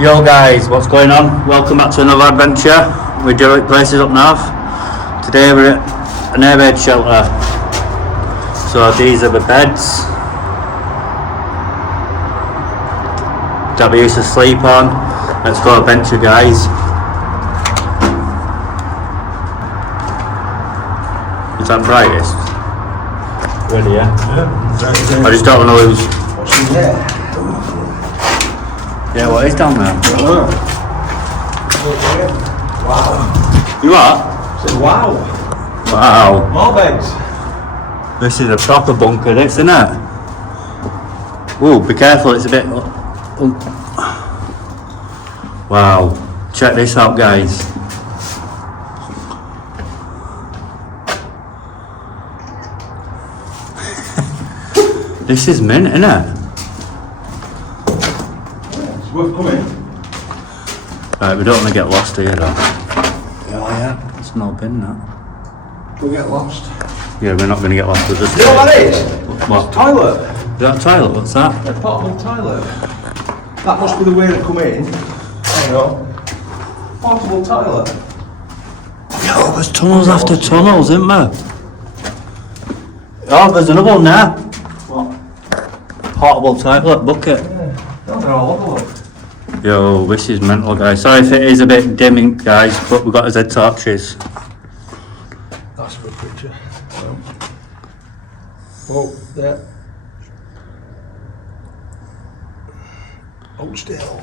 Yo guys, what's going on? Welcome back to another adventure with Derek Places up north. Today we're at an airbed shelter. So these are the beds that we used to sleep on. Let's go adventure, guys. Is that brightest? Ready, yeah? I just don't know who's... What's in there? Yeah, what is down there? Wow. You what? I said, wow. Wow. More beds. This is a proper bunker, this, isn't it? Ooh, be careful, it's a bit... Wow. Check this out, guys. This is mint, isn't it? It's worth coming. Right, we don't want to get lost here, though. Oh, yeah. It's not been that. We'll get lost. Yeah, we're not going to get lost with this. You know what that is? What? Toilet. Is that a toilet? What's that? A portable toilet. That must be the way to come in. There you go. Portable toilet. Yo, there's tunnels after tunnels, isn't there? Oh, there's another one there. What? Portable toilet bucket. Yeah. No, they're all over. Yo, this is mental, guys. Sorry if it is a bit dimming, guys, but we've got Z torches. That's a good picture. Oh, there. Hold still.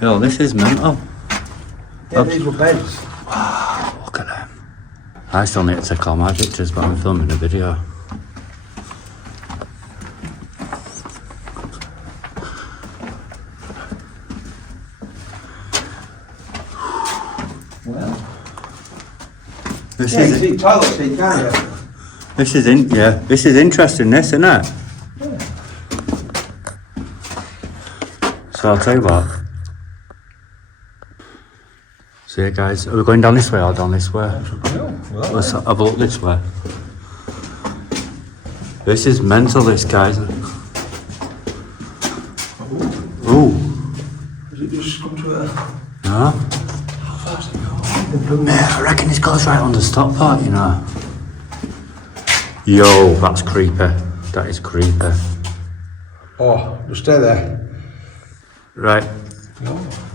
Yo, this is mental. Yeah, these were beds. Look at them. I still need to take all my pictures, but I'm filming a video. Well. This Yeah, you is see toilet seat, can't you? this is interesting, this, isn't it? Yeah. So I'll tell you what. See it, guys. Are we going down this way or down this way? Well, Let's have a look this way. This is mental, this, guys. Ooh. does it just come to a... No? Mate, I reckon this goes right on the stop part, you know. Yo, that's creepy. That is creepy. Oh, just stay there. Right.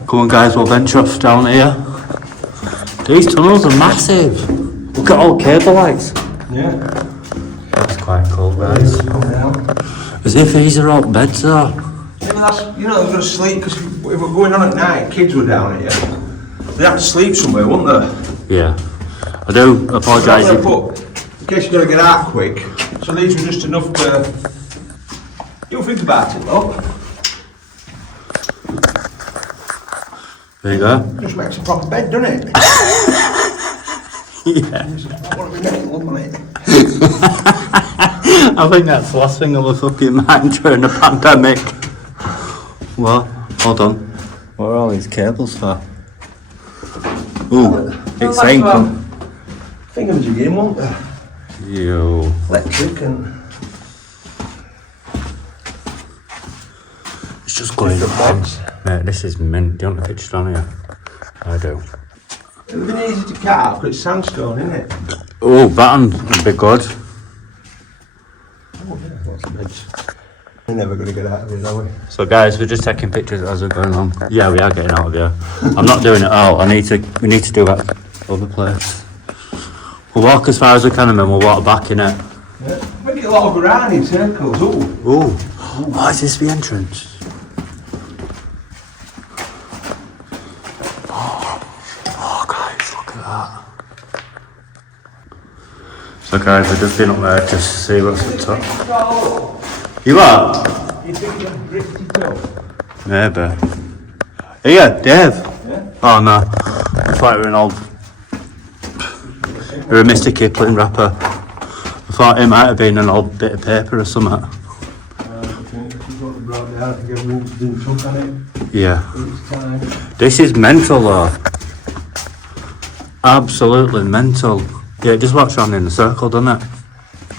Come on, guys, we'll venture off down here. These tunnels are massive. Look at all cable lights. Yeah. That's quite cool, guys. Come down. As if these are all beds, though. Yeah, but that's, you know, they're going to sleep, because if we're going on at night, kids were down here. They have to sleep somewhere, wouldn't they? Yeah. I do apologise. In case you've got to get out quick. So these were just enough to... You'll think about it, though. There you go. Just makes a proper bed, doesn't it? Yeah. I want to be mental, doesn't it? I think that's the last thing on the fucking mind during the pandemic. What? Hold on. What are all these cables for? Ooh, it's saying come. Thingamajig in, won't there? Yo. Electric and... It's just going on. Mate, this is mint. Do you want the picture on here? I do. It would have been easy to cut out, because it's sandstone, isn't it? Oh, that one would be good. Oh, yeah, lots of beds. We're never going to get out of here, are we? So guys, we're just taking pictures as we're going on. Yeah, we are getting out of here. I'm not doing it all. We need to do that other place. We'll walk as far as we can and then we'll walk back in it. Yeah. Make it a lot of around in circles, ooh. Ooh. Oh, is this the entrance? Oh, guys, look at that. So guys, we've just been up there just to see what's at the top. You are? You think you're drifty too? Maybe. Here, Dave. Yeah. Oh no. It's like we're an old... We're a Mr. Kipling rapper. I thought it might have been an old bit of paper or something. Yeah. This is mental though. Absolutely mental. Yeah, it just walks around in a circle, doesn't it?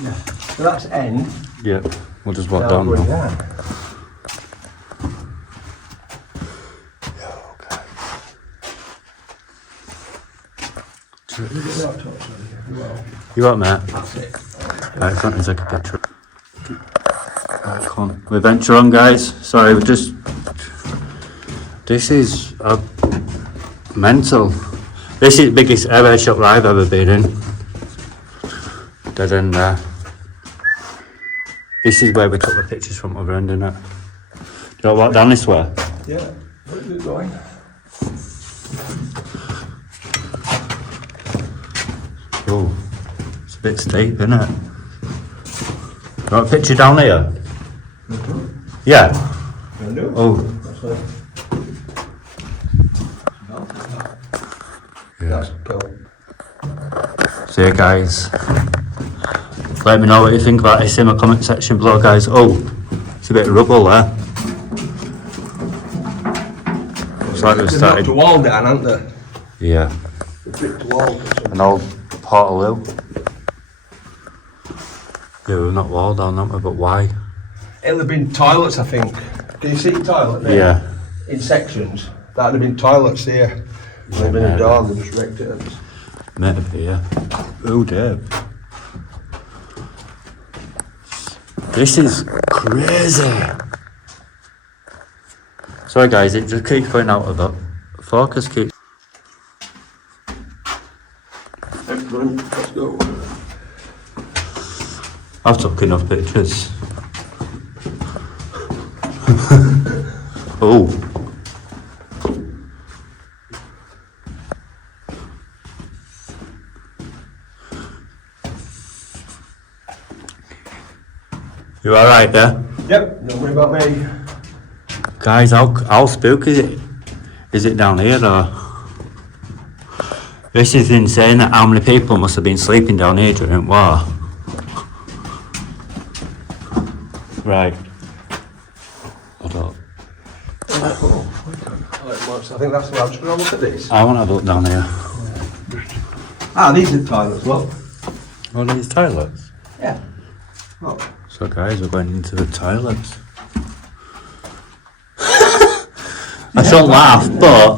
Yeah. So that's end. Yep. We'll just walk Now down we're now. going down. You what, mate? That's it. Right, front and take a picture. Right, come on. We venture on, guys. Sorry, we just... This is mental. This is the biggest ever shop I've ever been in. Dead end there. This is where we took the pictures from other end, innit? Do you want to walk down this way? Yeah. Where are you going? Oh, it's a bit steep, isn't it? You want a picture down here? Yeah. You do? Oh, That's it. That's cool. see you guys. Let me know what you think about this in the comment section below, guys. Oh, it's a bit of rubble there. Looks like they've They've knocked started. the wall down, haven't they? Yeah, They've bricked the wall. an old Portaloo. Yeah, we've not walled down, haven't we? But why? It'll have been toilets, I think. Can you see toilet there? Yeah. In sections. That'd have been toilets there. They've been a door, they just wrecked it. Maybe, yeah. Oh dear. This is crazy. Sorry guys, it just keeps going out of it. Focus keeps... Excellent, let's go. I've took enough pictures. Oh. You alright there? Yep, don't worry about me. Guys, how spooky is it? Is it down here or? This is insane that how many people must have been sleeping down here during war. Right. I don't. I think that's the I'm just going to look at this. I want to have a look down here. Ah, these are toilets, look. Oh, these toilets. Yeah. Oh. So guys, we're going into the toilets. I shouldn't laugh, but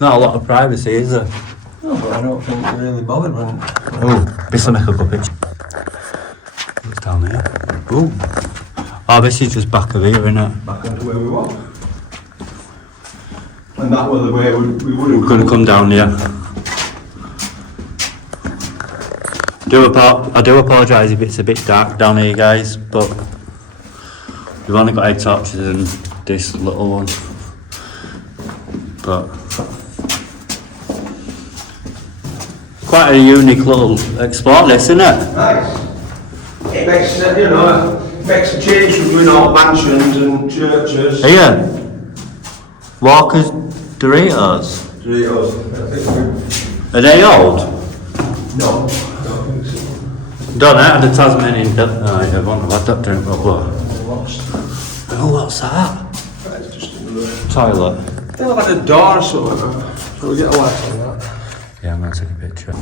not a lot of privacy, is there? No, but I don't think they're really bothered when... Oh, this will make a good picture. What's down here? Oh. Oh, this is just back of here, isn't it? Back into where we were. And that was the way we would have... We're going to come down here. I do apologise if it's a bit dark down here, guys, but we've only got 8 torches and this little one. But quite a unique little explore, this, isn't it? Nice. It makes, you know, makes a change from doing all mansions and churches. Here, Walker's Doritos. Are they old? No. Don't know, the Tasmanian. I won't have had that drink before. Lost. Oh, what's that? That's just another... Toilet. They'll have had a door or something. So we'll get a light on that. Yeah, I'm gonna take a picture.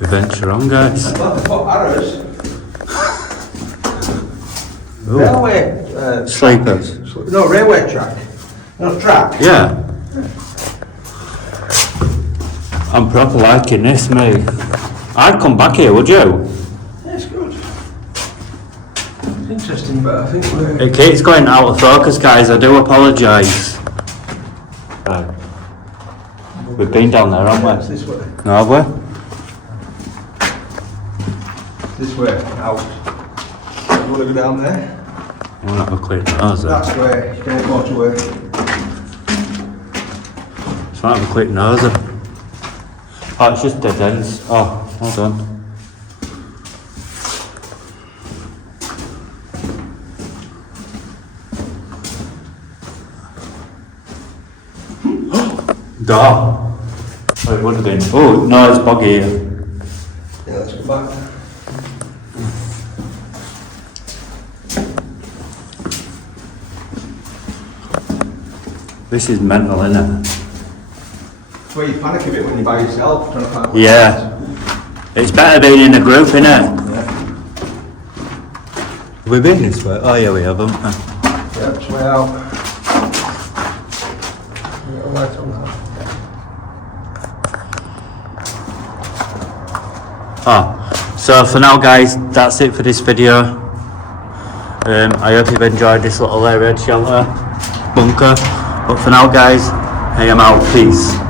We venture on, guys. I'd love to put arrows. Ooh. Railway... Sleepers. No, railway track. No, track. Yeah. I'm proper liking this, mate. I'd come back here, would you? Yeah, it's good. It's interesting, but I think we're... It keeps going out of focus, guys. I do apologise. Right. We've been down there, haven't It's we? this way. No, have we? This way, out. You want to go down there? I'm gonna have a quick nose there. That's where you can't go to where. Just want to have a quick nose there. Oh, it's just dead ends. Oh, hold on. Door. Oh, it would have been. Oh, no, it's boggy here. Yeah, let's go back. This is mental, isn't it? Where you panic a bit when you're by yourself, trying to find what Yeah. It's better being in a group, innit? Yeah, Have we been this way? Oh, yeah, we have, haven't we? yeah, it's way out. Get a light on that. So for now guys, that's it for this video. I hope you've enjoyed this little air raid shelter bunker. But for now guys, I am out. Peace.